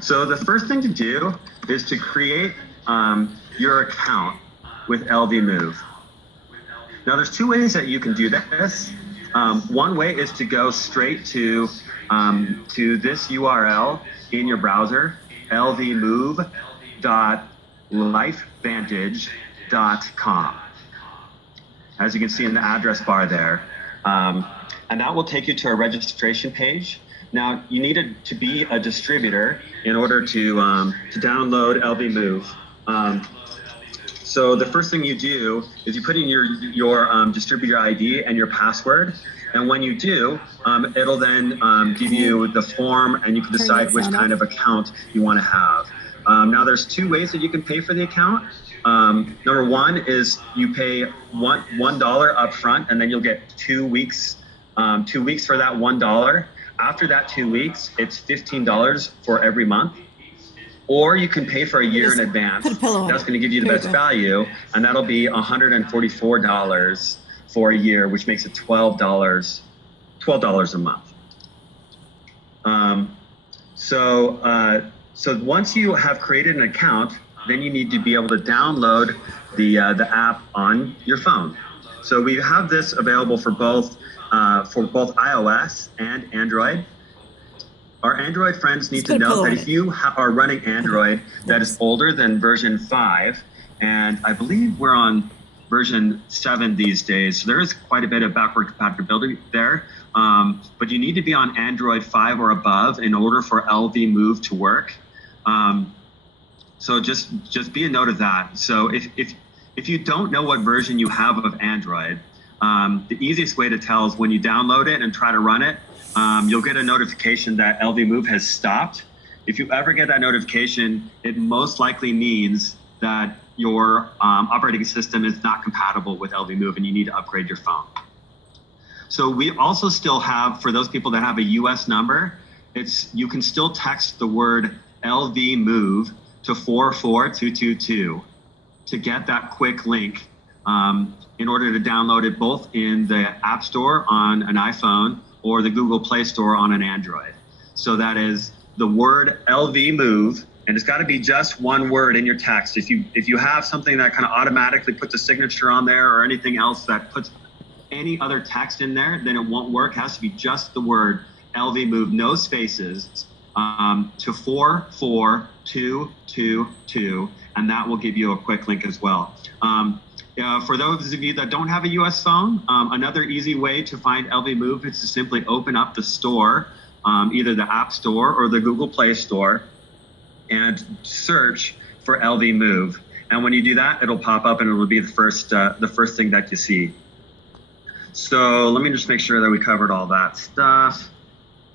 So the first thing to do is to create your account with LVMOVE. Now there's two ways that you can do this. One way is to go straight to this URL in your browser, lvmove.lifevantage.com. As you can see in the address bar there. And that will take you to a registration page. Now, you need to be a distributor in order to download LVMOVE. So the first thing you do is you put in your distributor ID and your password. And when you do, it'll then give you the form, and you can decide which kind of account you want to have. Now, there's two ways that you can pay for the account. Number one is you pay $1 up front, and then you'll get 2 weeks for that $1. After that 2 weeks, it's $15 for every month. Or you can pay for a year in advance. That's going to give you the best value, and that'll be $144 for a year, which makes it $12 a month. So once you have created an account, then you need to be able to download the app on your phone. So we have this available for both iOS and Android. Our Android friends need to know that if you are running Android that is older than version 5, and I believe we're on version 7 these days, so there is quite a bit of backward compatibility there, but you need to be on Android 5 or above in order for LVMOVE to work. So just be a note of that. So if you don't know what version you have of Android, the easiest way to tell is when you download it and try to run it, you'll get a notification that LVMOVE has stopped. If you ever get that notification, it most likely means that your operating system is not compatible with LVMOVE and you need to upgrade your phone. So we also still have, for those people that have a US number, you can still text the word LVMOVE to 44222 to get that quick link in order to download it both in the App Store on an iPhone or the Google Play Store on an Android. So that is the word LVMOVE, and it's got to be just one word in your text. If you have something that kind of automatically puts a signature on there or anything else that puts any other text in there, then it won't work. It has to be just the word LVMOVE, no spaces, to 44222, and that will give you a quick link as well. For those of you that don't have a US phone, another easy way to find LVMOVE is to simply open up the store, either the App Store or the Google Play Store, and search for LVMOVE. And when you do that, it'll pop up and it will be the first thing that you see. So let me just make sure that we covered all that stuff.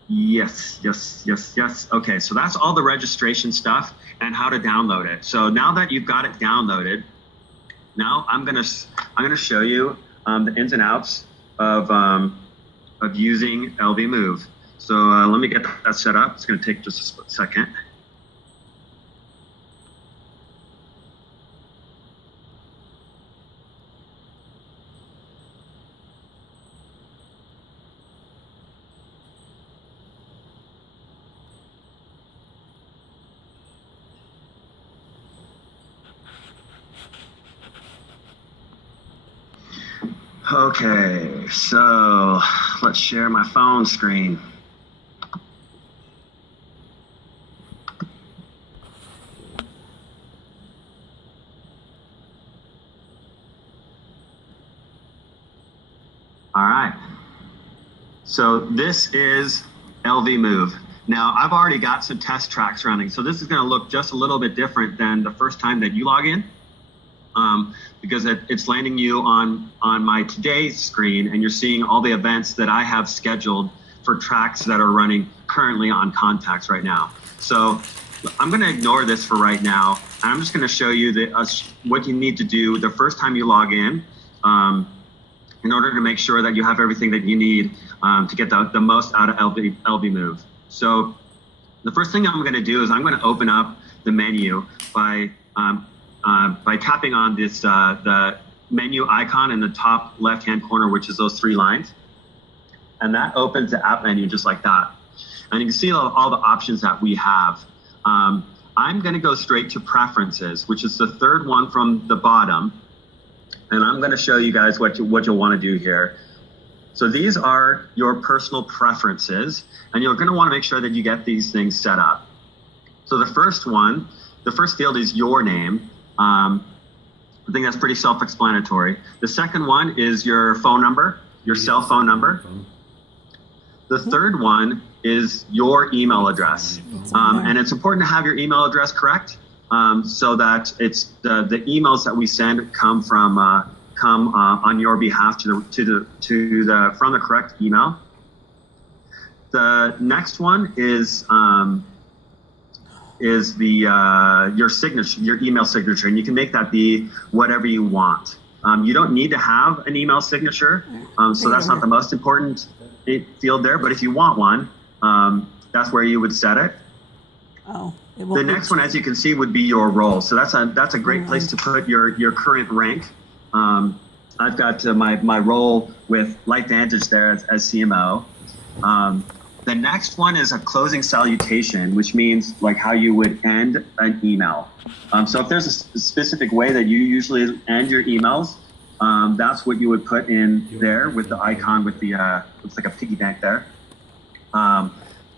Yes. Okay, so that's all the registration stuff and how to download it. So now that you've got it downloaded, now I'm gonna show you the ins and outs of using LVMOVE. So let me get that set up. It's gonna take just a split second. Okay, so let's share my phone screen. All right, so this is LVMOVE. Now, I've already got some test tracks running, so this is gonna look just a little bit different than the first time that you log in. Because it's landing you on my today screen, and you're seeing all the events that I have scheduled for tracks that are running currently on contacts right now. So I'm going to ignore this for right now. I'm just going to show you what you need to do the first time you log in order to make sure that you have everything that you need to get the most out of LVMOVE. So the first thing I'm going to do is I'm going to open up the menu by tapping on this the menu icon in the top left-hand corner, which is those 3 lines. And that opens the app menu just like that. And you can see all the options that we have. I'm going to go straight to preferences, which is the third one from the bottom. And I'm going to show you guys what you'll want to do here. So these are your personal preferences, and you're going to want to make sure that you get these things set up. So the first field is your name. I think that's pretty self-explanatory. The second one is your phone number, your cell phone number. The third one is your email address. And it's important to have your email address correct, so that it's the emails that we send come on your behalf from the correct email. The next one is your signature, your email signature, and you can make that be whatever you want. You don't need to have an email signature, so that's not the most important field there. But if you want one, that's where you would set it. Oh. The next one, as you can see, would be your role. So that's a great place to put your current rank. I've got my role with LifeVantage there as CMO. The next one is a closing salutation, which means like how you would end an email. So if there's a specific way that you usually end your emails, that's what you would put in there with the icon with the looks like a piggy bank there.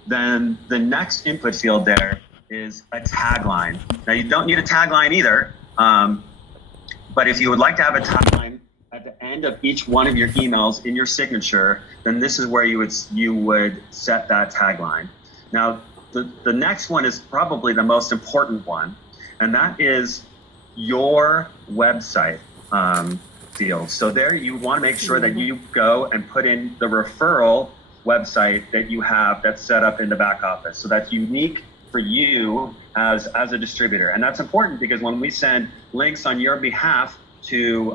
Then the next input field there is a tagline. Now you don't need a tagline either, but if you would like to have a tagline at the end of each one of your emails in your signature, then this is where you would set that tagline. Now the next one is probably the most important one, and that is your website field. So there you want to make sure that you go and put in the referral website that you have that's set up in the back office. So that's unique for you as a distributor. And that's important because when we send links on your behalf to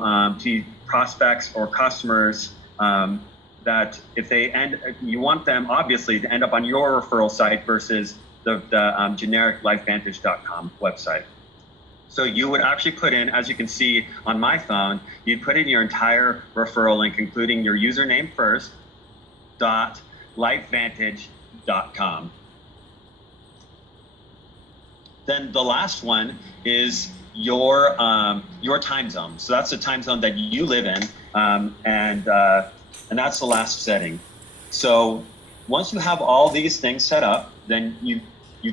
prospects or customers, that if you want them obviously to end up on your referral site versus the generic lifevantage.com website. So you would actually put in, as you can see on my phone, you'd put in your entire referral link, including your username first, .lifevantage.com. Then the last one is your time zone. So that's the time zone that you live in, and that's the last setting. So once you have all these things set up, then you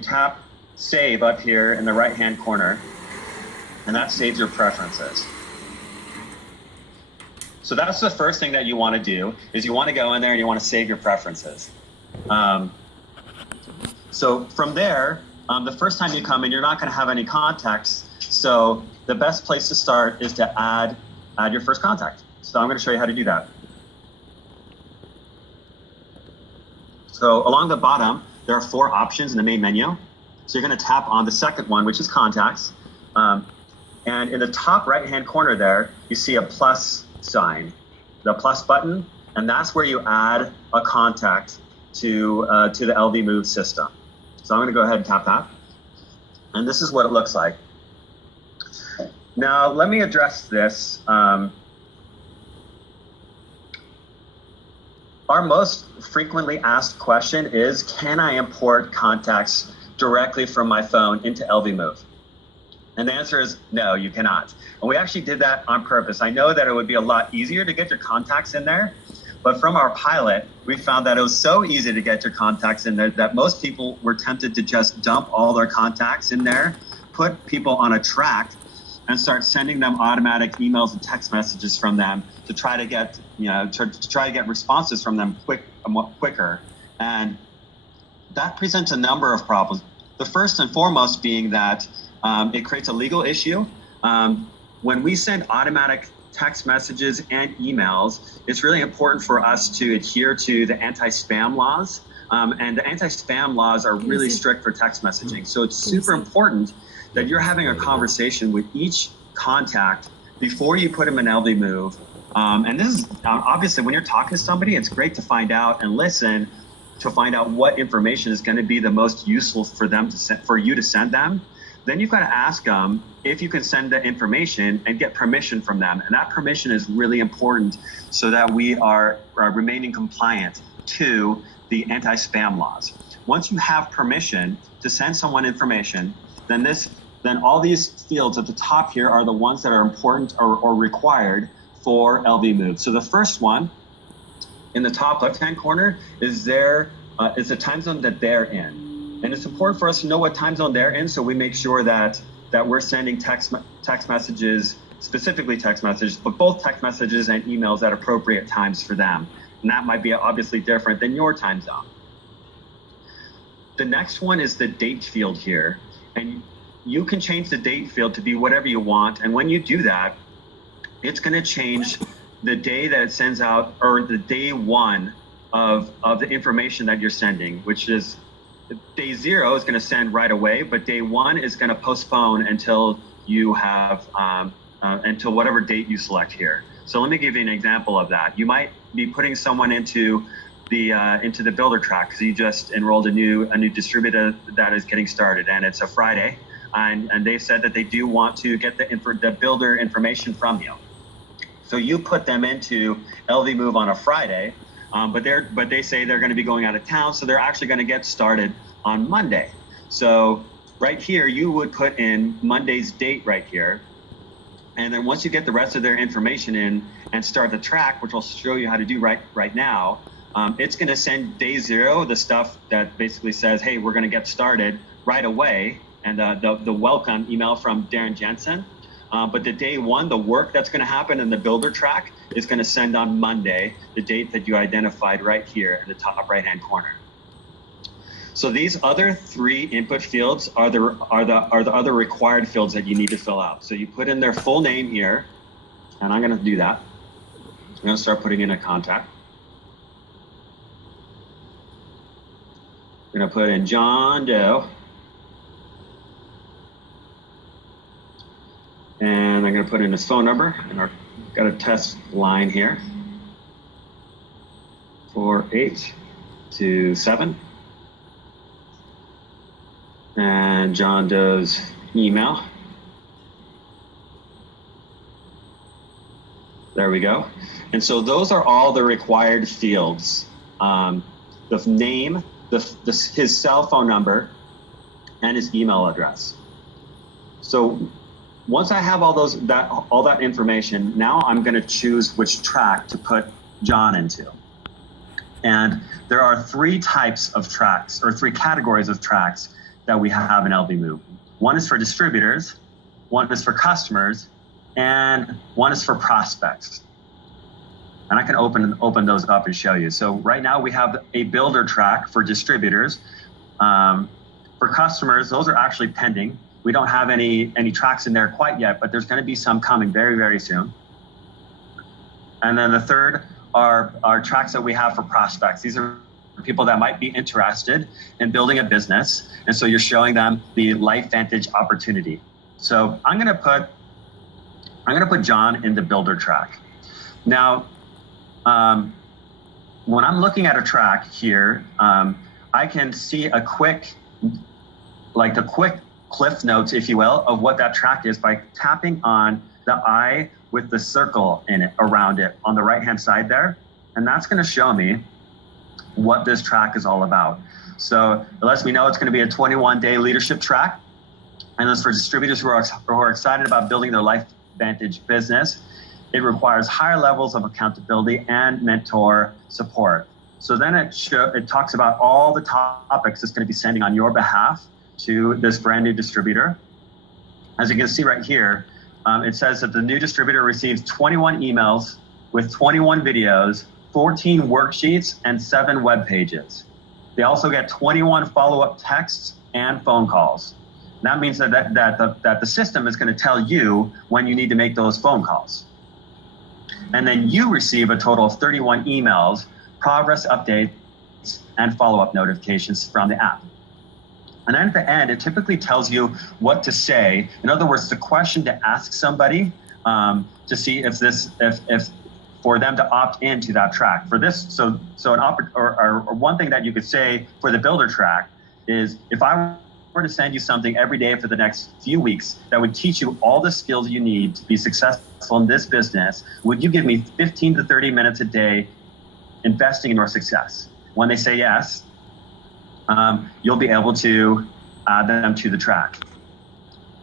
tap save up here in the right-hand corner, and that saves your preferences. So that's the first thing that you want to do, is you want to go in there and you want to save your preferences. So from there, the first time you come in, you're not going to have any contacts. So the best place to start is to add your first contact. So I'm going to show you how to do that. So along the bottom, there are 4 options in the main menu. So you're going to tap on the second one, which is contacts. And in the top right-hand corner there, you see a plus sign, the plus button, and that's where you add a contact to the LVMOVE system. So I'm going to go ahead and tap that. And this is what it looks like. Now, let me address this. Our most frequently asked question is, can I import contacts directly from my phone into LVMOVE? And the answer is no, you cannot. And we actually did that on purpose. I know that it would be a lot easier to get your contacts in there, but from our pilot, we found that it was so easy to get your contacts in there that most people were tempted to just dump all their contacts in there, put people on a track, and start sending them automatic emails and text messages from them to try to get, to try to get responses from them quicker. And that presents a number of problems. The first and foremost being that it creates a legal issue. When we send automatic text messages and emails, it's really important for us to adhere to the anti-spam laws. And the anti-spam laws are really strict for text messaging. So it's super important that you're having a conversation with each contact before you put them in LVMOVE. And this is obviously when you're talking to somebody, it's great to find out and listen to find out what information is going to be the most useful for them for you to send them. Then you've got to ask them if you can send the information and get permission from them. And that permission is really important so that we are remaining compliant to the anti-spam laws. once you have permission to send someone information, then all these fields at the top here are the ones that are important or required for LVMOVE. So the first one in the top left-hand corner is the time zone that they're in. And it's important for us to know what time zone they're in, so we make sure that we're sending text messages, specifically text messages, but both text messages and emails at appropriate times for them. And that might be obviously different than your time zone. The next one is the date field here. And you can change the date field to be whatever you want. And when you do that, it's going to change the day that it sends out, or the day one of the information that you're sending, which is day 0 is going to send right away, but day 1 is going to postpone until you have, until whatever date you select here. So let me give you an example of that. You might be putting someone into the builder track because you just enrolled a new distributor that is getting started, and it's a Friday, and they've said that they do want to get the builder information from you. So you put them into LVMOVE on a Friday, but they say they're going to be going out of town, so they're actually going to get started on Monday. So right here, you would put in Monday's date right here. And then once you get the rest of their information in and start the track, which I'll show you how to do right now, it's going to send day 0, the stuff that basically says, hey, we're going to get started right away, and the welcome email from Darren Jensen. But the day 1, the work that's going to happen in the builder track is going to send on Monday, the date that you identified right here in the top right-hand corner. So these other 3 input fields are the other required fields that you need to fill out. So you put in their full name here, and I'm going to do that. I'm going to start putting in a contact. I'm going to put in John Doe. And I'm going to put in his phone number, and I've got a test line here. 4827. And John Doe's email. There we go. And so those are all the required fields. The name, his cell phone number, and his email address. So once I have all that information, now I'm going to choose which track to put John into. And there are 3 types of tracks, or 3 categories of tracks that we have in LVMOVE. One is for distributors, one is for customers, and one is for prospects. And I can open those up and show you. So right now we have a builder track for distributors. For customers, those are actually pending. We don't have any tracks in there quite yet, but there's going to be some coming very, very soon. And then the third are tracks that we have for prospects. These are people that might be interested in building a business, and so you're showing them the LifeVantage opportunity. So I'm going to put John in the builder track. Now, when I'm looking at a track here, I can see a quick cliff notes, if you will, of what that track is by tapping on the eye with the circle in it, around it on the right-hand side there. And that's going to show me what this track is all about. So it lets me know it's going to be a 21-day leadership track. And that's for distributors who are excited about building their LifeVantage business. It requires higher levels of accountability and mentor support. So then it talks about all the topics it's going to be sending on your behalf to this brand new distributor. As you can see right here, it says that the new distributor receives 21 emails with 21 videos, 14 worksheets, and 7 web pages. They also get 21 follow-up texts and phone calls. That means that the system is going to tell you when you need to make those phone calls. And then you receive a total of 31 emails, progress updates, and follow-up notifications from the app. And then at the end, it typically tells you what to say. In other words, the question to ask somebody to see if for them to opt into that track. For this, so one thing that you could say for the builder track is, if I were to send you something every day for the next few weeks that would teach you all the skills you need to be successful in this business, would you give me 15 to 30 minutes a day investing in your success? When they say yes, you'll be able to add them to the track.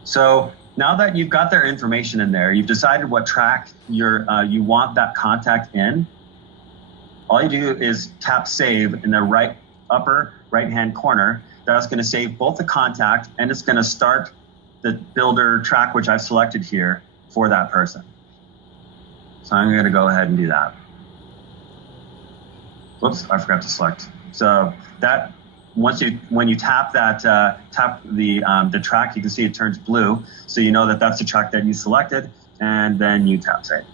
So now that you've got their information in there, you've decided what track you want that contact in, all you do is tap save in the upper right-hand corner. That's going to save both the contact and it's going to start the builder track, which I've selected here for that person. So I'm going to go ahead and do that. Whoops, I forgot to select. So that when you tap that the track, you can see it turns blue. So you know that that's the track that you selected, and then you tap save.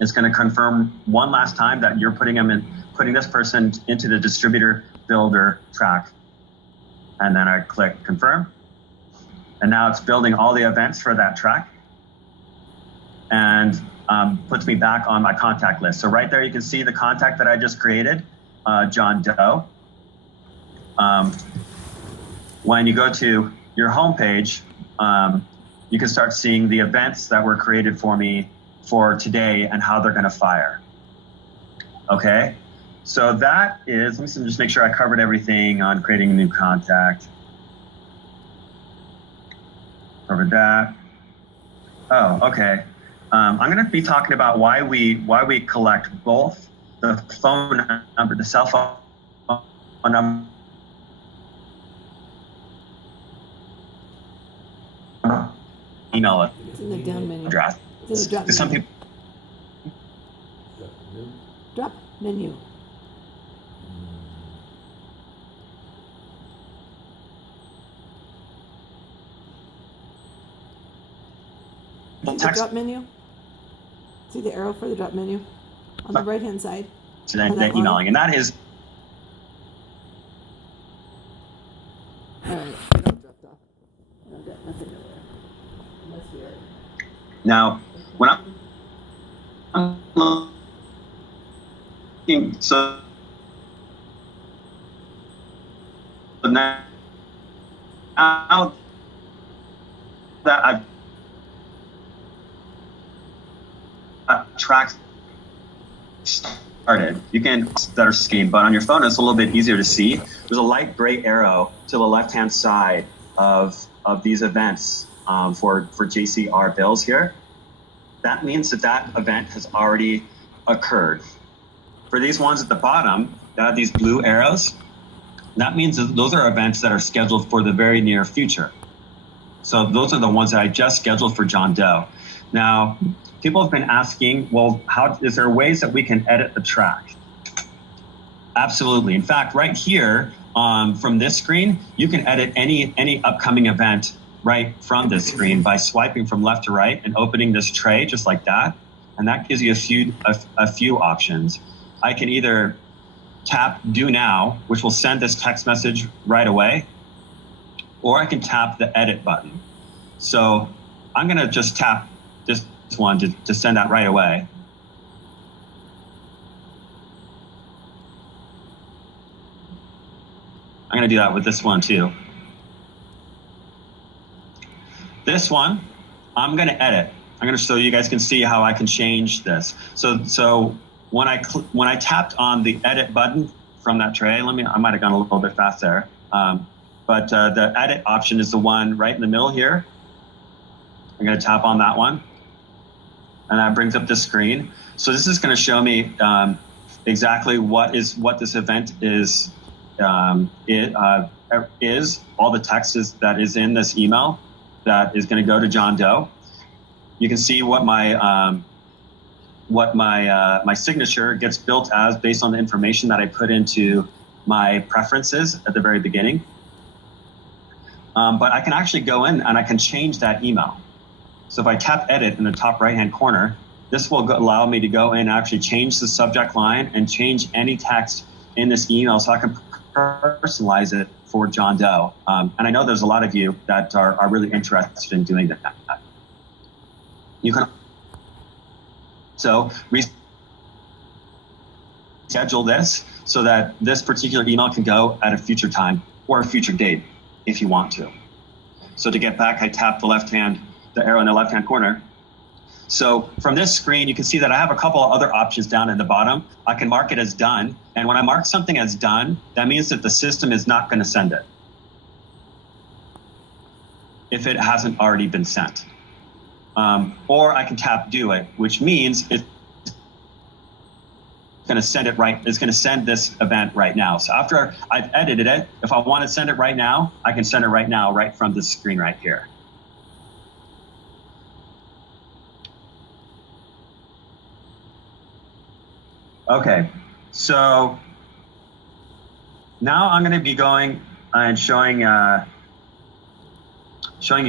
It's going to confirm one last time that you're putting this person into the distributor builder track. And then I click confirm. And now it's building all the events for that track and puts me back on my contact list. So right there, you can see the contact that I just created, John Doe. When you go to your homepage, you can start seeing the events that were created for me for today and how they're going to fire. Okay, so that is, let me just make sure I covered everything on creating a new contact. Covered that. Oh, okay. I'm going to be talking about why we collect both the phone number, the cell phone number, email address. It's in the down menu. It's in the drop menu. Some people. Drop menu. The drop menu? See the arrow for the drop menu on the right hand side? So then emailing, and that is. All right, it all dropped off. I've got nothing to wear. Unless we are. Now, when I'm looking, so now that I've tracks started, you can that are scheme, but on your phone it's a little bit easier to see. There's a light gray arrow to the left-hand side of these events for JCR bills here. That means that event has already occurred. For these ones at the bottom that have these blue arrows, that means that those are events that are scheduled for the very near future. So those are the ones that I just scheduled for John Doe. Now, people have been asking, well, is there ways that we can edit the track? Absolutely. In fact, right here from this screen, you can edit any upcoming event right from this screen by swiping from left to right and opening this tray just like that. And that gives you a few options. I can either tap do now, which will send this text message right away, or I can tap the edit button. So I'm going to just tap this one to send that right away. I'm going to do that with this one too. This one, I'm going to edit. I'm going to so you guys can see how I can change this. So when I tapped on the edit button from that tray, I might have gone a little bit fast there. But the edit option is the one right in the middle here. I'm going to tap on that one, and that brings up this screen. So this is going to show me exactly what this event is. All the text that is in this email that is going to go to John Doe. You can see what my signature gets built as based on the information that I put into my preferences at the very beginning. But I can actually go in and I can change that email. So if I tap edit in the top right-hand corner, this will allow me to go in and actually change the subject line and change any text in this email so I can personalize it for John Doe. And I know there's a lot of you that are really interested in doing that. You can reschedule this so that this particular email can go at a future time or a future date if you want to. So to get back, I tap the arrow in the left-hand corner. So from this screen, you can see that I have a couple of other options down at the bottom. I can mark it as done. And when I mark something as done, that means that the system is not going to send it if it hasn't already been sent. Or I can tap do it, which means it's going to send it right. It's going to send this event right now. So after I've edited it, if I want to send it right now, I can send it right now, right from this screen right here. Okay, so now I'm going to be going and showing you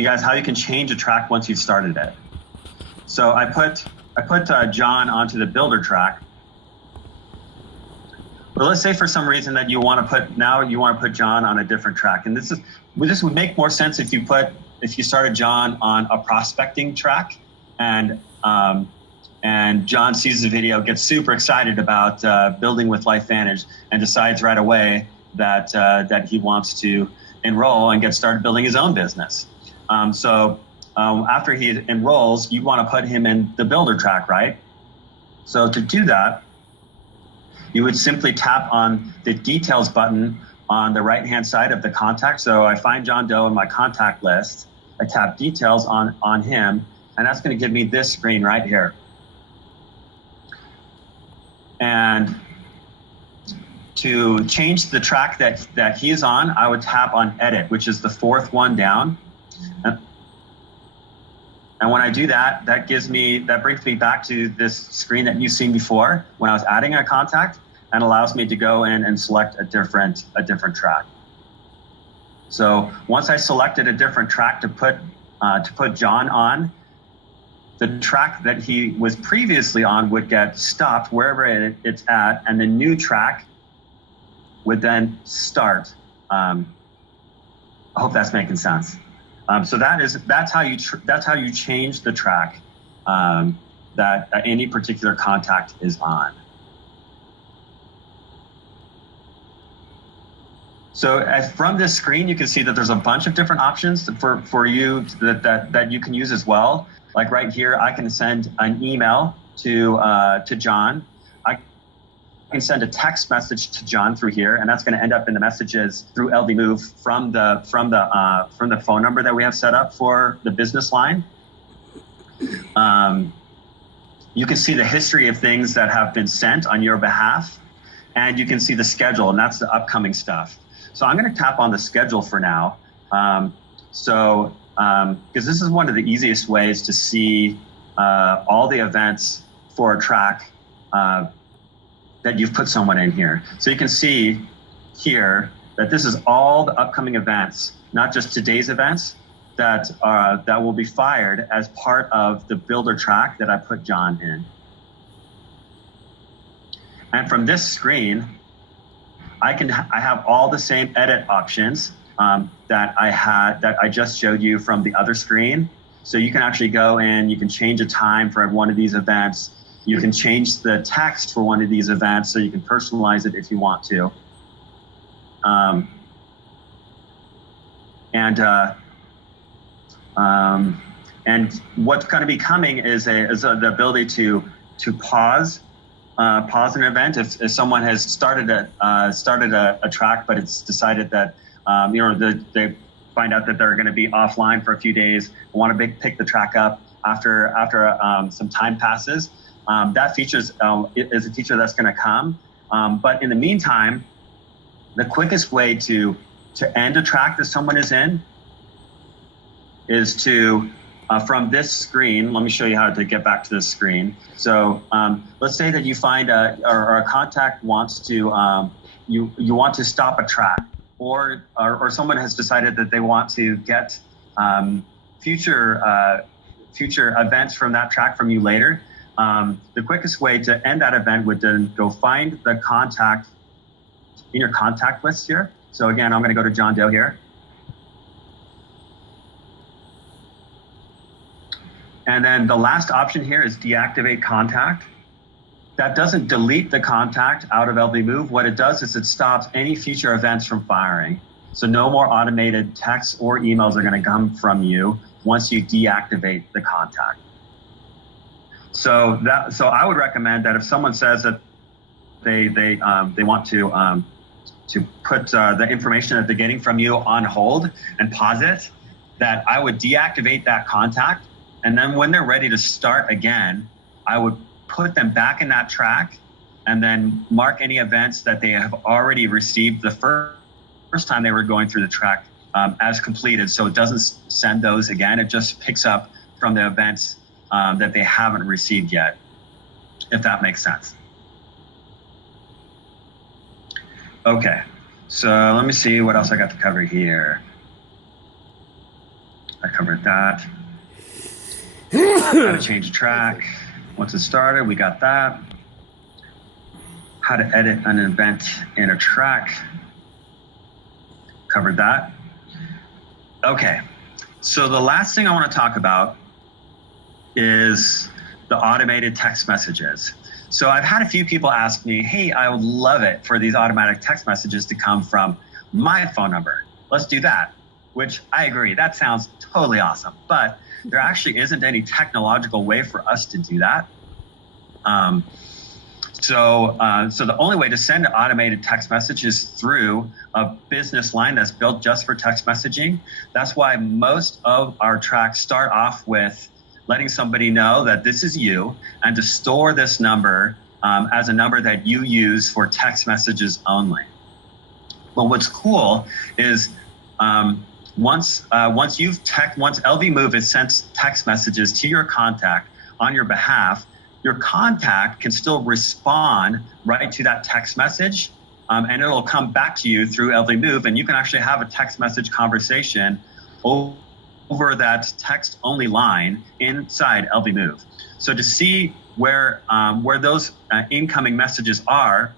guys how you can change a track once you've started it. So I put John onto the builder track. But let's say for some reason that you want to put John on a different track, and this would make more sense if you started John on a prospecting track, and John sees the video, gets super excited about building with LifeVantage, and decides right away that he wants to enroll and get started building his own business. After he enrolls, you want to put him in the builder track, right? So to do that, you would simply tap on the details button on the right-hand side of the contact. So I find John Doe in my contact list. I tap details on him, and that's going to give me this screen right here. And to change the track that he's on, I would tap on edit, which is the fourth one down. And when I do that, that brings me back to this screen that you've seen before when I was adding a contact, and allows me to go in and select a different track. So once I selected a different track to put John on, the track that he was previously on would get stopped wherever it's at, and the new track would then start. I hope that's making sense. So that's how you change the track that any particular contact is on. So from this screen, you can see that there's a bunch of different options for you that you can use as well. Like right here, I can send an email to John. I can send a text message to John through here, and that's going to end up in the messages through LVMOVE from the phone number that we have set up for the business line. You can see the history of things that have been sent on your behalf, and you can see the schedule, and that's the upcoming stuff. So I'm going to tap on the schedule for now. Because this is one of the easiest ways to see all the events for a track that you've put someone in here. So you can see here that this is all the upcoming events, not just today's events, that will be fired as part of the builder track that I put John in. And from this screen, I have all the same edit options that I just showed you from the other screen. So you can actually go in, you can change a time for one of these events. You can change the text for one of these events, so you can personalize it if you want to. And what's going to be coming is the ability to pause an event if someone has started a track, but it's decided that they find out that they're going to be offline for a few days, want to pick the track up after some time passes. That feature is a feature that's going to come. But in the meantime, the quickest way to end a track that someone is in is to from this screen. Let me show you how to get back to this screen. So let's say that you find a contact wants to you want to stop a track, or someone has decided that they want to get future events from that track from you later. The quickest way to end that event would then go find the contact in your contact list here. So again, I'm going to go to John Doe here. And then the last option here is deactivate contact. That doesn't delete the contact out of LVMOVE. What it does is it stops any future events from firing. So no more automated texts or emails are going to come from you once you deactivate the contact. So I would recommend that if someone says that they want to put the information that they're getting from you on hold and pause it, that I would deactivate that contact. And then when they're ready to start again, I would put them back in that track and then mark any events that they have already received the first time they were going through the track as completed. So it doesn't send those again. It just picks up from the events that they haven't received yet, if that makes sense. Okay, so let me see what else I got to cover here. I covered that. How to change a track. Once it started, we got that. How to edit an event in a track. Covered that. Okay, so the last thing I want to talk about is the automated text messages. So I've had a few people ask me, hey, I would love it for these automatic text messages to come from my phone number. Let's do that, which I agree. That sounds totally awesome. But there actually isn't any technological way for us to do that. So the only way to send an automated text message is through a business line that's built just for text messaging. That's why most of our tracks start off with letting somebody know that this is you and to store this number as a number that you use for text messages only. But what's cool is once LVMOVE has sent text messages to your contact on your behalf, your contact can still respond right to that text message, and it'll come back to you through LVMOVE, and you can actually have a text message conversation over that text-only line inside LVMOVE. So to see where those incoming messages are,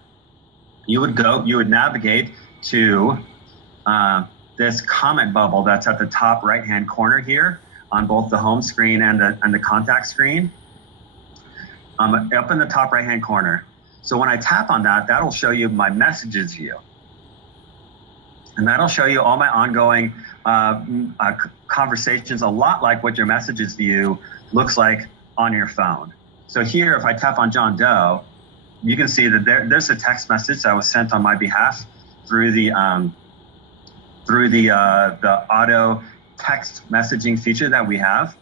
you would navigate to this comment bubble that's at the top right-hand corner here on both the home screen and the contact screen. Up in the top right-hand corner. So when I tap on that, that'll show you my messages view. And that'll show you all my ongoing conversations, a lot like what your messages view looks like on your phone. So here, if I tap on John Doe, you can see that there's a text message that was sent on my behalf through the auto text messaging feature that we have.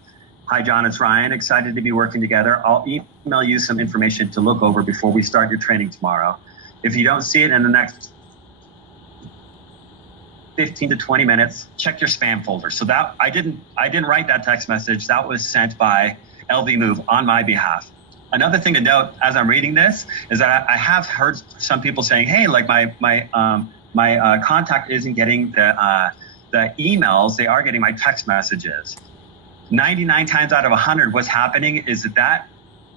Hi, John, it's Ryan. Excited to be working together. I'll email you some information to look over before we start your training tomorrow. If you don't see it in the next 15 to 20 minutes, check your spam folder. So that I didn't write that text message. That was sent by LVMOVE on my behalf. Another thing to note as I'm reading this is that I have heard some people saying, hey, like my contact isn't getting the emails. They are getting my text messages. 99 times out of 100, what's happening is that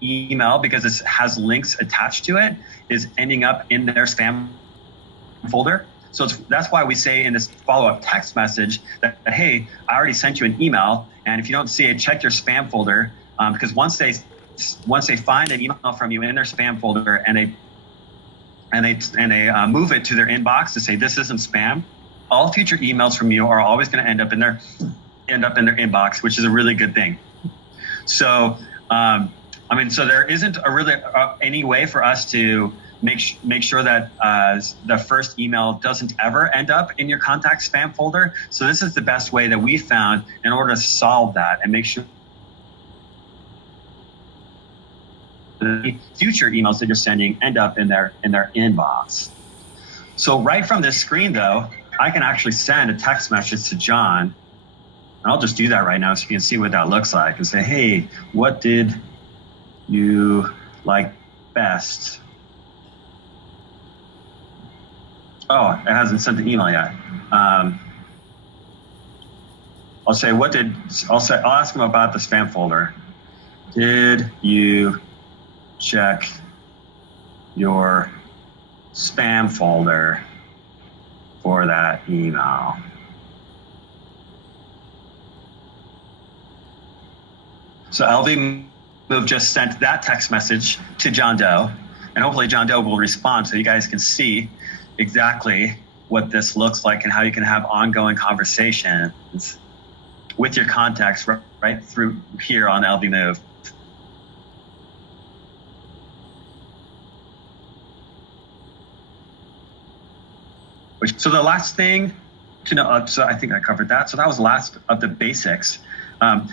email, because it has links attached to it, is ending up in their spam folder. So that's why we say in this follow-up text message that, hey, I already sent you an email, and if you don't see it, check your spam folder, because once they find an email from you in their spam folder and they move it to their inbox to say this isn't spam, all future emails from you are always going to end up in their inbox, which is a really good thing. So, so there isn't any way for us to make sure that the first email doesn't ever end up in your contact spam folder. So this is the best way that we found in order to solve that and make sure the future emails that you're sending end up in their inbox. So right from this screen, though, I can actually send a text message to John. And I'll just do that right now so you can see what that looks like and say, hey, what did you like best? Oh, it hasn't sent the email yet. I'll ask him about the spam folder. Did you check your spam folder for that email? So LVMOVE just sent that text message to John Doe, and hopefully John Doe will respond so you guys can see exactly what this looks like and how you can have ongoing conversations with your contacts right through here on LVMOVE. So the last thing to know, so I think I covered that. So that was the last of the basics.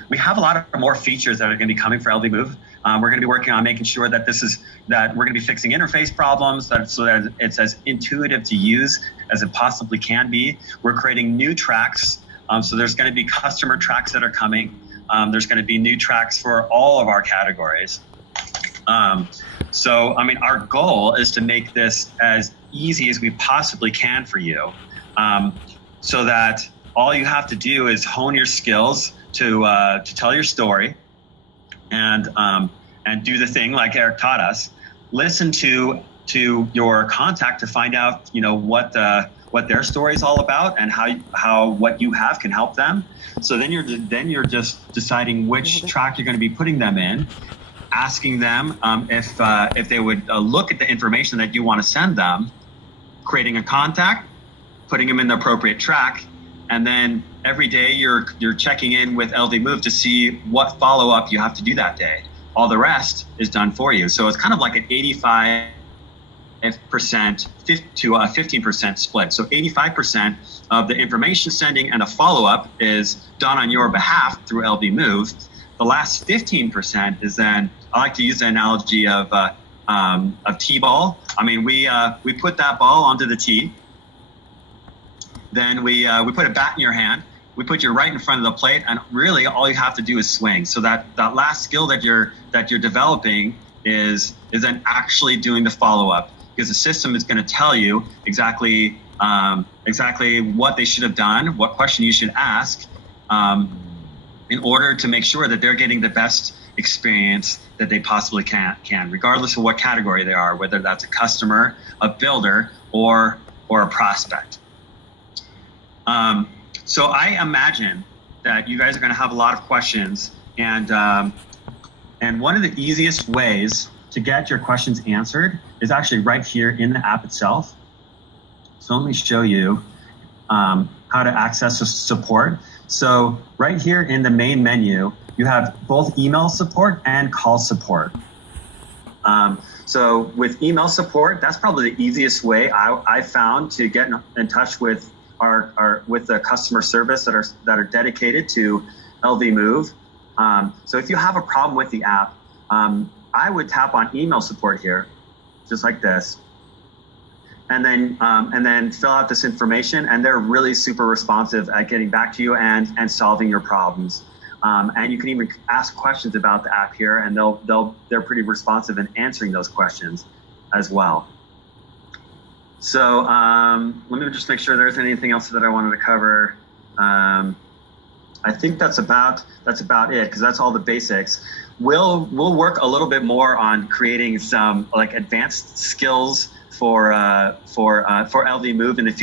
We have a lot of more features that are going to be coming for LVMOVE. We're going to be working on making sure that we're going to be fixing interface problems so that it's as intuitive to use as it possibly can be. We're creating new tracks. So there's going to be customer tracks that are coming. There's going to be new tracks for all of our categories. So, I mean, our goal is to make this as easy as we possibly can for you, so that all you have to do is hone your skills to tell your story, and do the thing like Eric taught us. Listen to your contact to find out, what their story is all about and how what you have can help them. So then you're just deciding which track you're going to be putting them in, asking them if they would look at the information that you want to send them, creating a contact, putting them in the appropriate track, and then every day you're checking in with LVMOVE to see what follow-up you have to do that day. All the rest is done for you. So it's kind of like an 85% to a 15% split. So 85% of the information sending and a follow-up is done on your behalf through LVMOVE. The last 15% is then, I like to use the analogy of T-ball. I mean, we put that ball onto the tee. Then we put a bat in your hand. We put you right in front of the plate, and really all you have to do is swing. So that last skill that you're developing is then actually doing the follow-up, because the system is going to tell you exactly what they should have done, what question you should ask, in order to make sure that they're getting the best experience that they possibly can, regardless of what category they are, whether that's a customer, a builder, or a prospect. So I imagine that you guys are going to have a lot of questions, and one of the easiest ways to get your questions answered is actually right here in the app itself. So let me show you how to access the support. So right here in the main menu, you have both email support and call support. So with email support, that's probably the easiest way I found to get in touch with with the customer service that are dedicated to LVMOVE. So if you have a problem with the app, I would tap on email support here, just like this, and then fill out this information, and they're really super responsive at getting back to you and solving your problems. And you can even ask questions about the app here, and they're pretty responsive in answering those questions as well. So let me just make sure there's anything else that I wanted to cover. I think that's about it, because that's all the basics. We'll work a little bit more on creating some like advanced skills for LVMOVE in the future.